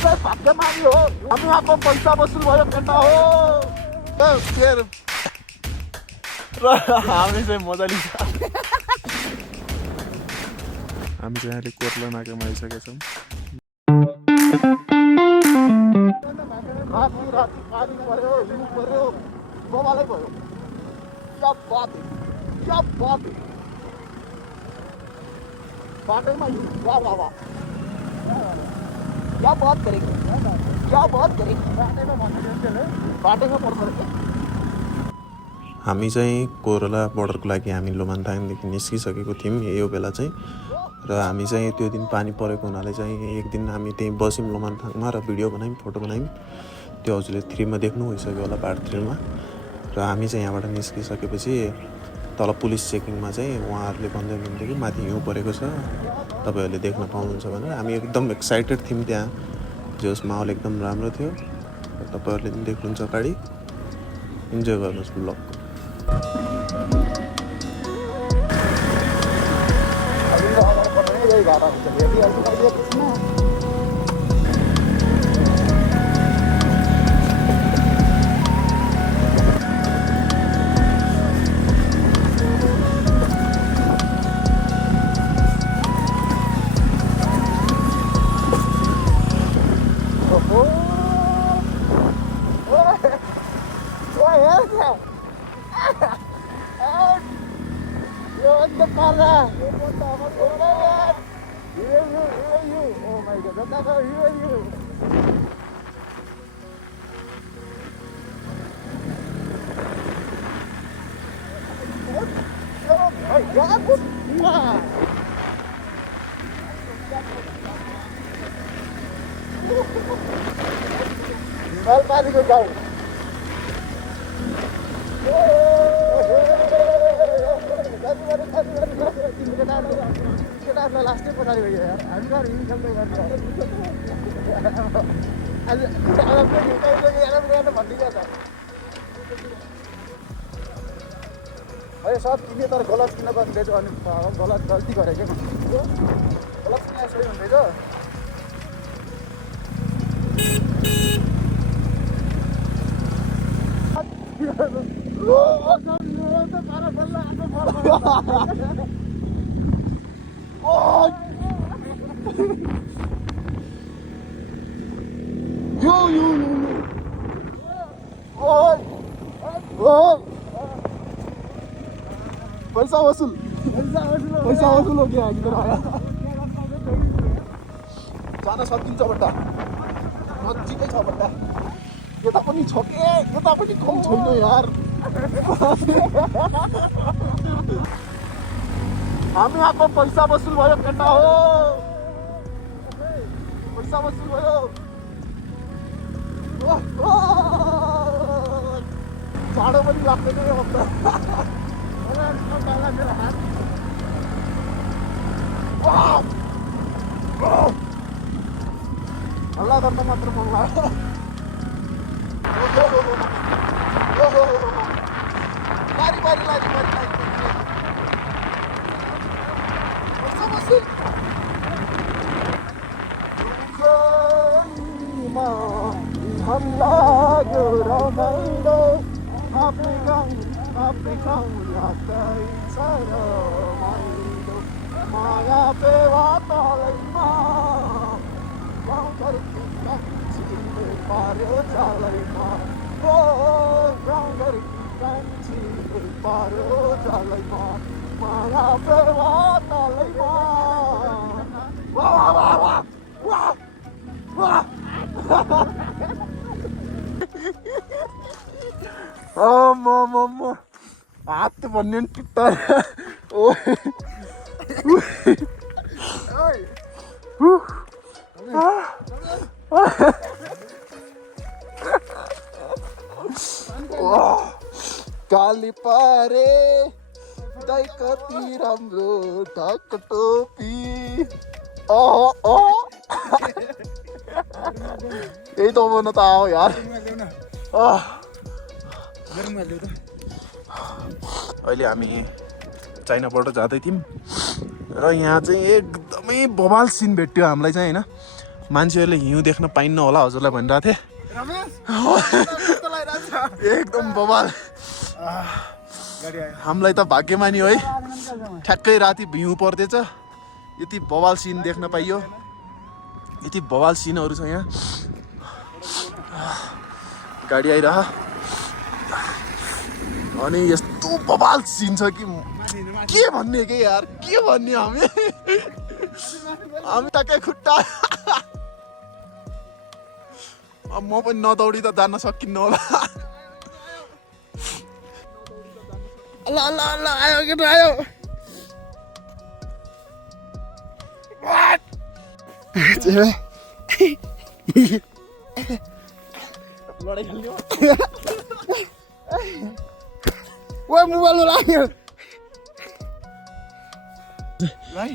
भाग्यमानी हो हामी आएको पैसा वसुल भयो केटा हो र हामी चाहिँ मजा लिन्छ हामी चाहिँ अहिले कोरला नाकामा आइसकेका छौँ राति पानी पर्यो हिउँ पर्यो बबालै भयो क्या बात बाटैमा हिउँ वाह वाह वाह क्या बात गरेको बाटैमा पर्छ हामी चाहिँ कोरला बोर्डरको लागि हामी लोमान्थानदेखि निस्किसकेको थियौँ यो बेला चाहिँ र हामी चाहिँ त्यो दिन पानी परेको हुनाले चाहिँ एक दिन हामी त्यहीँ बस्यौँ लोमान्थानमा र भिडियो बनायौँ फोटो बनायौँ त्यो हजुरले 3 मा देख्नु भइसक्यो होला पार्ट 3 मा र हामी चाहिँ यहाँबाट निस्किसकेपछि तल पुलिस चेकिङमा चाहिँ उहाँहरूले भन्दै हुनुहुन्थ्यो कि माथि हिउँ परेको छ तपाईँहरूले देख्न पाउनुहुन्छ भनेर हामी एकदम एक्साइटेड थियौँ त्यहाँ जस माहौल एकदम राम्रो थियो तपाईँहरूले पनि देख्नुहुन्छ अगाडि इन्जोय गर्नुहोस् ब्लगको पानीको गाउँ केटाहरूलाई लास्टै पछाडि भयो यार हामी घर हिँड खेल्दै गर्छ भनिदिन्छ त है सब किने तर गलत किन गर्दैछ अनि गलत गल्ती गरेको गलत किन सही हुँदैछ पैसा वसूल हो गया इधर आया जान सकिन्छ बट्टा नजिकै छ बट्टा यता पनि छ के यता पनि कम छैन यार हामी आएको पैसा वसुल भयो केटा हो पैसा वसुल भयो जाडो पनि लाग्दैन यो हप्ता हल्ला गर्न मात्र मन लाग्यो हात भन्ने टुट्टा काली पारे दाइ कति राम्रो ढाक टोपी यही त मन त आओ यार अहिले हामी चाइनाबाट जाँदै थियौँ र यहाँ चाहिँ एकदमै बवाल सिन भेट्यो हामीलाई चाहिँ हैन मान्छेहरूले हिउँ देख्न पाइन्न होला हजुरलाई भनिरहेको थिएँ एकदम बवाल हामीलाई त भाग्यमानी हो है ठ्याक्कै राति हिउँ पर्दैछ यति बवाल सिन देख्न पाइयो यति बवाल सिनहरू छ यहाँ गाडी आइरह अनि यस्तो बवाल सिन छ कि के भन्ने के यार के भन्ने हामी टक्कै खुट्टा अब म पनि नदौडी त जान सकिन्न होला ल ल ल आयो केटा आयो लडाई खेल्ने ओ मोबाइल लाग्यो भाइ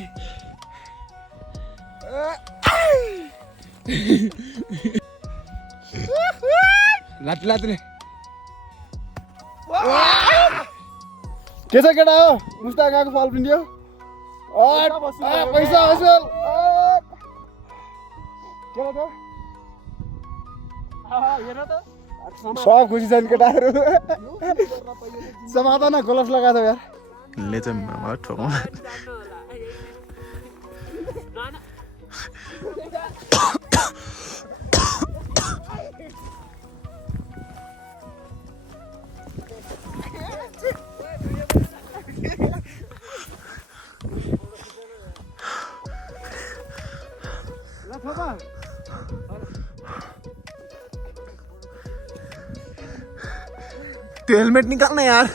लात्रे के छ केटा हो मुस्ताक आएको फल पिन्डियो पैसा असल सब खुसी छन् केटाहरू समाता न गलस लगाएको यार ले चाहिँ मामा ठोकौँ त्यो हेलमेट निकाल्न यार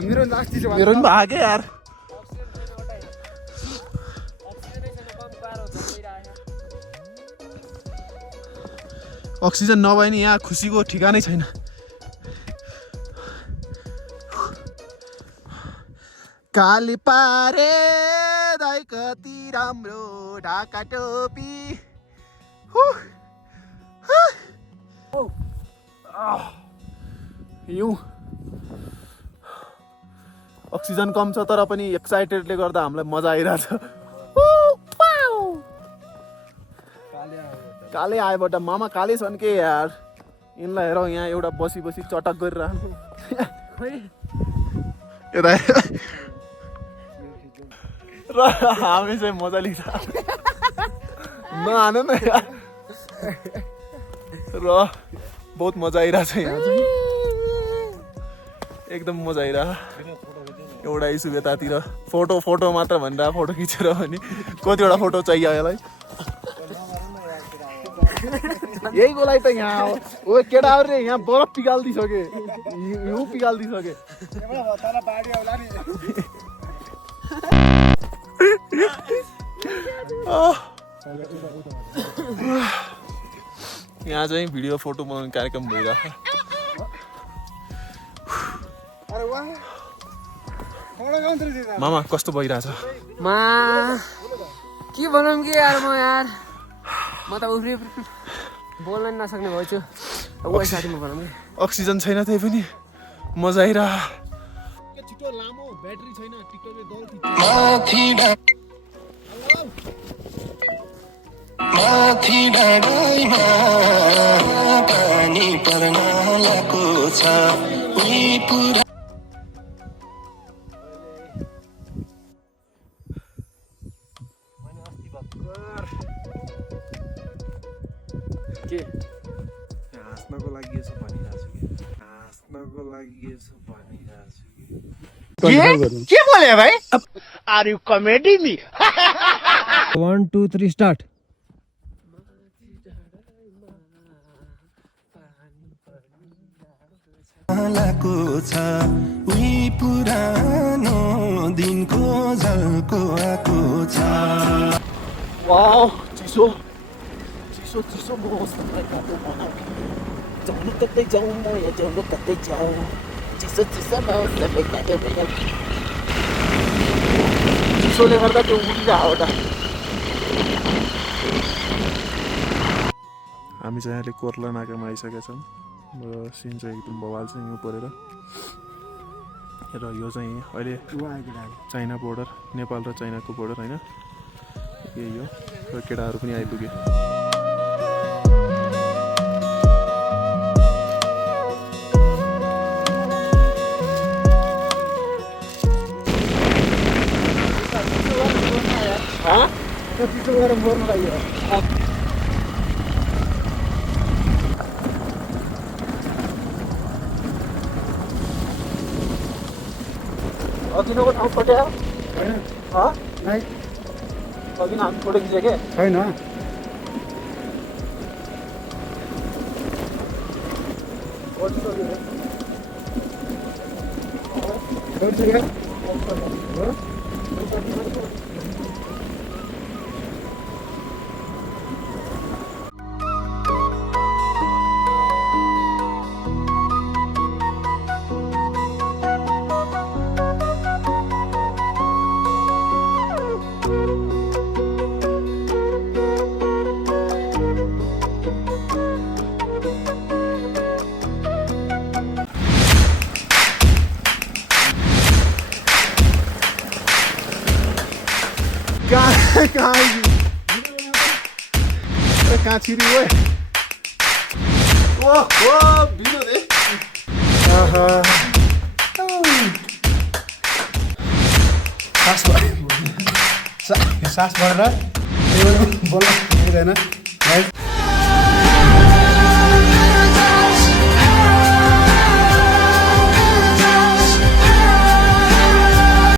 मेरो पनि भाग्यो यार अक्सिजन नभए नि यहाँ खुसीको ठिकानै छैन काली पारे दाइ कति राम्रो ढाका टोपी हिउँ अक्सिजन कम छ तर पनि एक्साइटेडले गर्दा हामीलाई मजा आइरहेछ काले आएबाट मामा काले छन् के यार यिनलाई हेरौँ यहाँ एउटा बसी बसी चटक गरिरहनु र हामी चाहिँ मजा लिन्छ नहानु न यार र बहुत मजा आइरहेछ यहाँ चाहिँ एकदम मजा आइरह एउटा इस्यु यतातिर फोटो मात्र भनेर फोटो खिचेर भने कतिवटा फोटो चाहियो यसलाई यहीको लागि त यहाँ ओ केटाहरूले यहाँ बरफ पिगाल्दिसके हिउँ पिगाल्दिसके यहाँ चाहिँ भिडियो फोटो बनाउने कार्यक्रम भइरहेको मामा कस्तो भइरहेछ के भनौँ कि यार म त उफ्री बोल्न नसक्ने भएछु साथीमा भनौँ कि अक्सिजन छैन त्यही पनि मजा आइरह छिटो लामो ब्याट्री छैन टिकटकले दौड माथि डाँडामा पानी पर्न लागेको छ उही पुरा के हाँस्नको लागि यसो भनिरहेछु के बोले भाइ are you comedy me 1 2 3 start लागेको छ उही पुरानो दिनको झल्को आएको छ वाउ चिसो मौसम जानु कतै जाउँ म या जानु कतै जाउँ चिसो चिसोले गर्दा त्यो उडिरहेको त हामी चाहिँ अहिले कोर्ला नाकामा आइसकेका छौँ र सिन चाहिँ एकदम बवाल छ हिउँ परेर र यो चाहिँ अहिले चाइना बोर्डर, नेपाल र चाइनाको बोर्डर होइन, यही हो। र केटाहरू पनि आइपुगे। अघिको ठाउँ फोटो अघि हामी फोटो खिचेको छैन कहाँ छिरी ओए सास भरेर बोल्न मिल्दैन